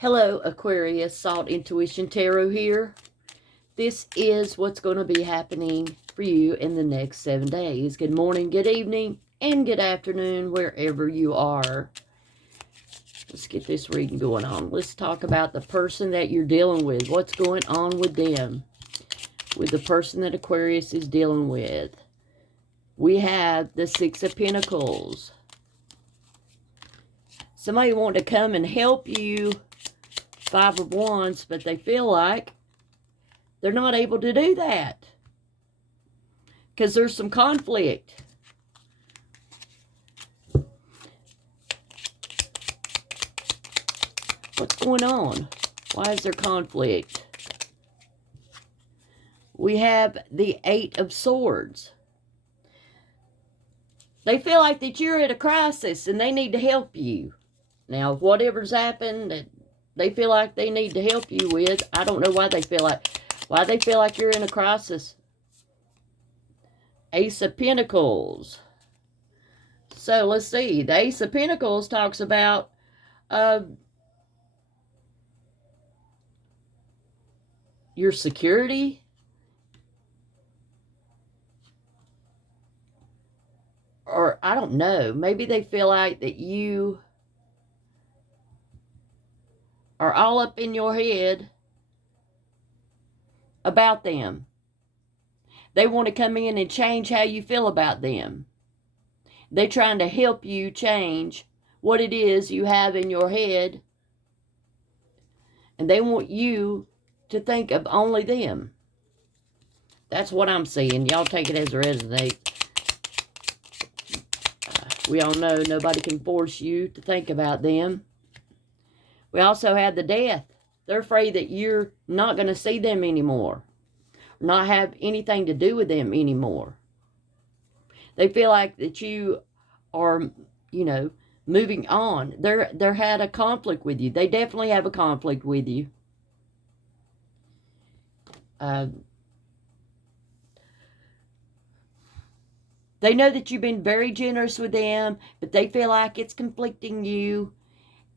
Hello, Aquarius, Salt Intuition Tarot here. This is what's going to be happening for you in the next 7 days. Good morning, good evening, and good afternoon, wherever you are. Let's get this reading going on. Let's talk about the person that you're dealing with. What's going on with them? With the person that Aquarius is dealing with. We have the Six of Pentacles. Somebody wanting to come and help you. Five of Wands, but they feel like they're not able to do that because there's some conflict. What's going on? Why is there conflict? We have the Eight of Swords. They feel like that you're at a crisis and they need to help you. Now, whatever's happened, they feel like they need to help you with. I don't know why they feel like you're in a crisis. Ace of Pentacles. So let's see. The Ace of Pentacles talks about your security. Or I don't know. Maybe they feel like that you are all up in your head about them. They want to come in and change how you feel about them. They're trying to help you change what it is you have in your head. And they want you to think of only them. That's what I'm seeing. Y'all take it as it resonates. We all know nobody can force you to think about them. We also have the Death. They're afraid that you're not going to see them anymore. Not have anything to do with them anymore. They feel like that you are, moving on. They're had a conflict with you. They definitely have a conflict with you. They know that you've been very generous with them, but they feel like it's conflicting you.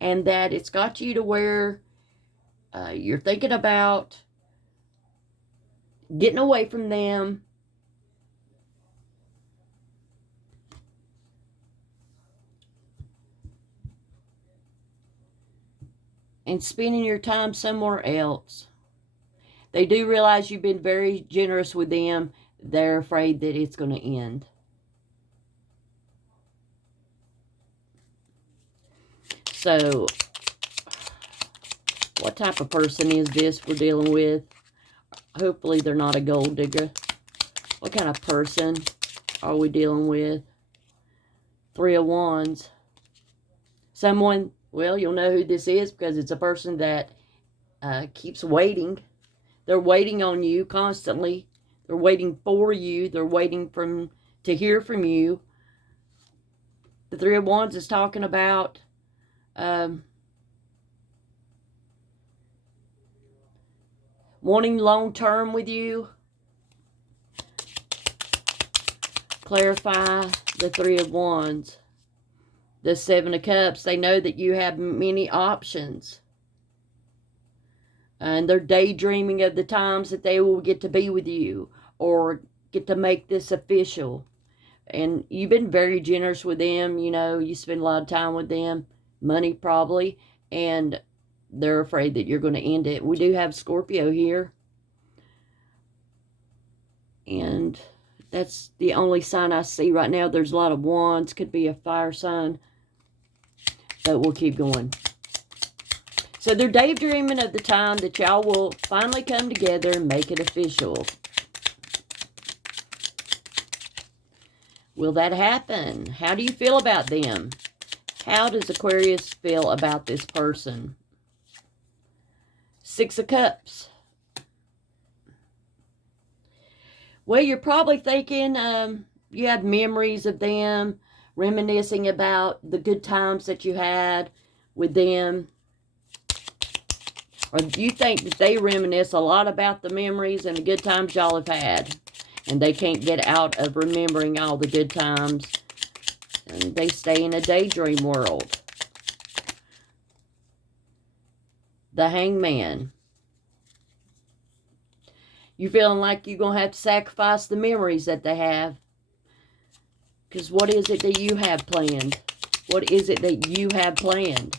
And that it's got you to where you're thinking about getting away from them. And spending your time somewhere else. They do realize you've been very generous with them. They're afraid that it's going to end. So, what type of person is this we're dealing with? Hopefully they're not a gold digger. What kind of person are we dealing with? Three of Wands. Someone, well, you'll know who this is because it's a person that keeps waiting. They're waiting on you constantly. They're waiting for you. They're waiting to hear from you. The Three of Wands is talking about wanting long-term with you. Clarify the Three of Wands. The Seven of Cups. They know that you have many options. And they're daydreaming of the times that they will get to be with you. Or get to make this official. And you've been very generous with them. You spend a lot of time with them. Money probably. And they're afraid that you're going to end it. We do have Scorpio here. And that's the only sign I see right now. There's a lot of wands. Could be a fire sign. But we'll keep going. So they're daydreaming of the time that y'all will finally come together and make it official. Will that happen? How do you feel about them? How does Aquarius feel about this person? Six of Cups. Well, you're probably thinking you have memories of them, reminiscing about the good times that you had with them. Or do you think that they reminisce a lot about the memories and the good times y'all have had? And they can't get out of remembering all the good times. And they stay in a daydream world. the Hangman. You feeling like you're going to have to sacrifice the memories that they have. Because what is it that you have planned? What is it that you have planned?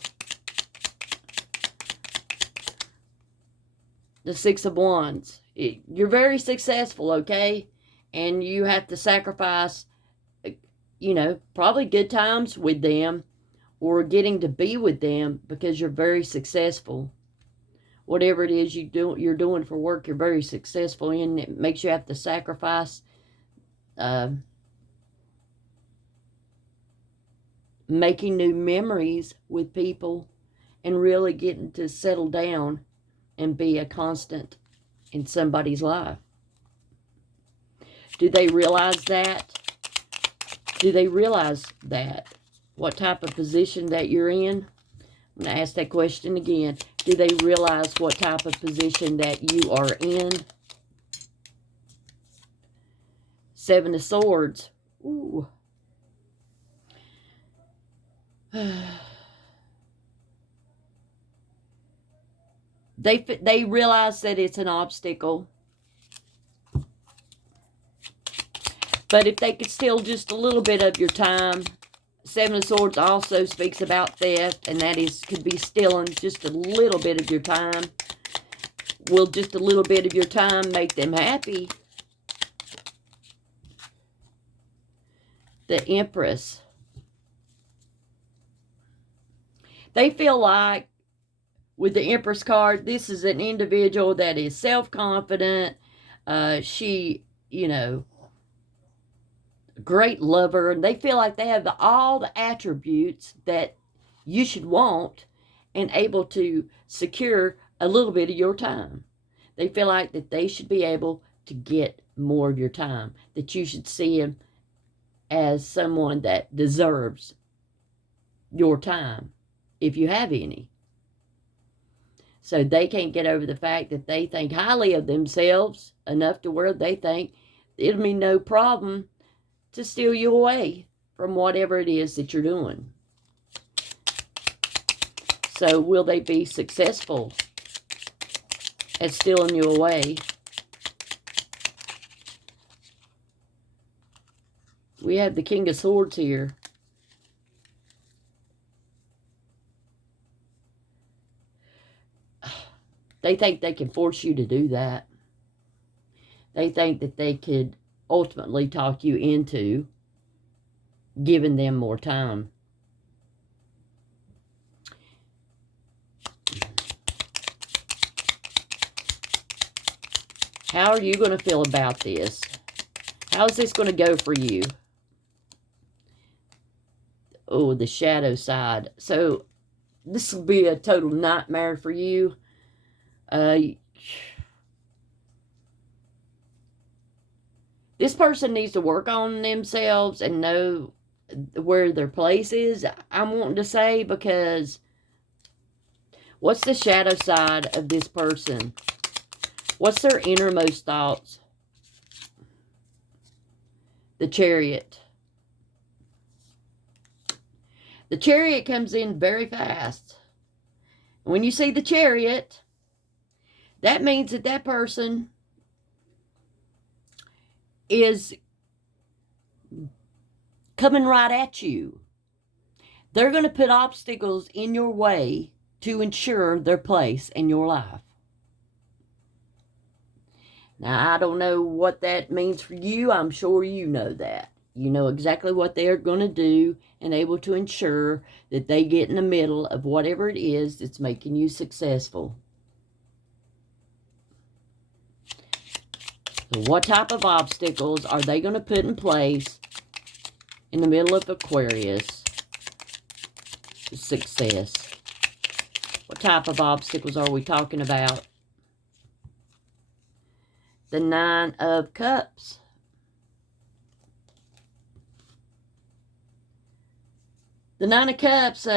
The Six of Wands. You're very successful, okay? And you have to sacrifice, you know, probably good times with them or getting to be with them because you're very successful. Whatever it is you're doing for work, you're very successful in. It makes you have to sacrifice making new memories with people and really getting to settle down and be a constant in somebody's life. Do they realize that? Do they realize that? What type of position that you're in? I'm going to ask that question again. Do they realize what type of position that you are in? Seven of Swords. Ooh. They realize that it's an obstacle. But if they could steal just a little bit of your time. Seven of Swords also speaks about theft, and that could be stealing just a little bit of your time. Will just a little bit of your time make them happy? The Empress. They feel like, with the Empress card, this is an individual that is self-confident. She, you know, great lover, and they feel like they have all the attributes that you should want and able to secure a little bit of your time. They feel like that they should be able to get more of your time, that you should see him as someone that deserves your time, if you have any. So they can't get over the fact that they think highly of themselves enough to where they think it'll be no problem to steal you away from whatever it is that you're doing. So will they be successful at stealing you away? We have the King of Swords here. They think they can force you to do that. They think that they could ultimately talk you into giving them more time. How are you going to feel about this? How is this going to go for you? Oh, the shadow side. So this will be a total nightmare for you. This person needs to work on themselves and know where their place is, I'm wanting to say, because what's the shadow side of this person? What's their innermost thoughts? The Chariot. The Chariot comes in very fast. When you see the Chariot, that means that that person is coming right at you. They're going to put obstacles in your way to ensure their place in your life. Now, I don't know what that means for you. I'm sure you know that. You know exactly what they're going to do and able to ensure that they get in the middle of whatever it is that's making you successful. So what type of obstacles are they going to put in place in the middle of Aquarius? Success. What type of obstacles are we talking about? The Nine of Cups. The Nine of Cups,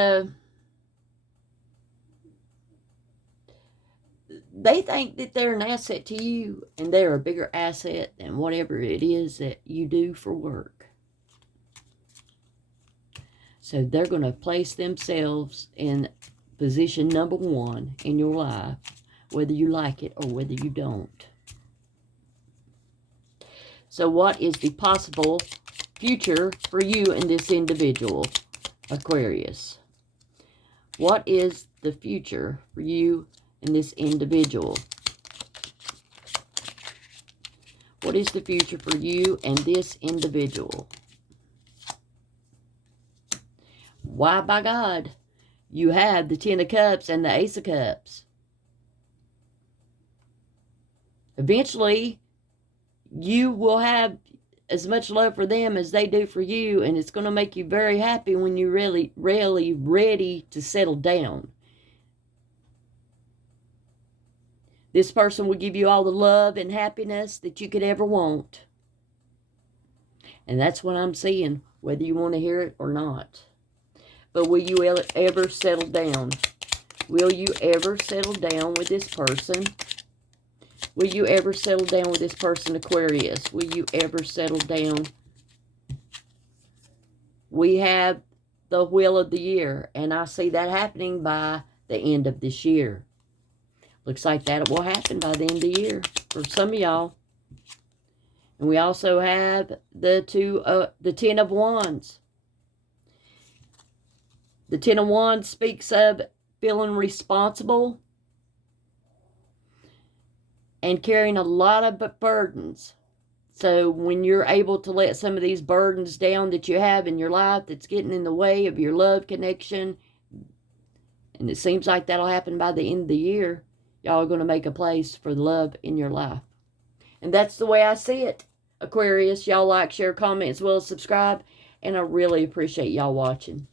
they think that they're an asset to you, and they're a bigger asset than whatever it is that you do for work. So they're going to place themselves in position number 1 in your life, whether you like it or whether you don't. So what is the possible future for you and this individual, Aquarius? What is the future for you and this individual? What is the future for you and this individual? Why, by God, you have the Ten of Cups and the Ace of Cups. Eventually, you will have as much love for them as they do for you, and it's going to make you very happy when you're really ready to settle down. This person will give you all the love and happiness that you could ever want. And that's what I'm seeing, whether you want to hear it or not. But will you ever settle down? Will you ever settle down with this person? Will you ever settle down with this person, Aquarius? Will you ever settle down? We have the Wheel of the Year, and I see that happening by the end of this year. Looks like that will happen by the end of the year for some of y'all. And we also have the Ten of Wands. The Ten of Wands speaks of feeling responsible and carrying a lot of burdens. So when you're able to let some of these burdens down that you have in your life that's getting in the way of your love connection, and it seems like that'll happen by the end of the year, y'all are going to make a place for love in your life. And that's the way I see it, Aquarius. Y'all like, share, comment, as well as subscribe. And I really appreciate y'all watching.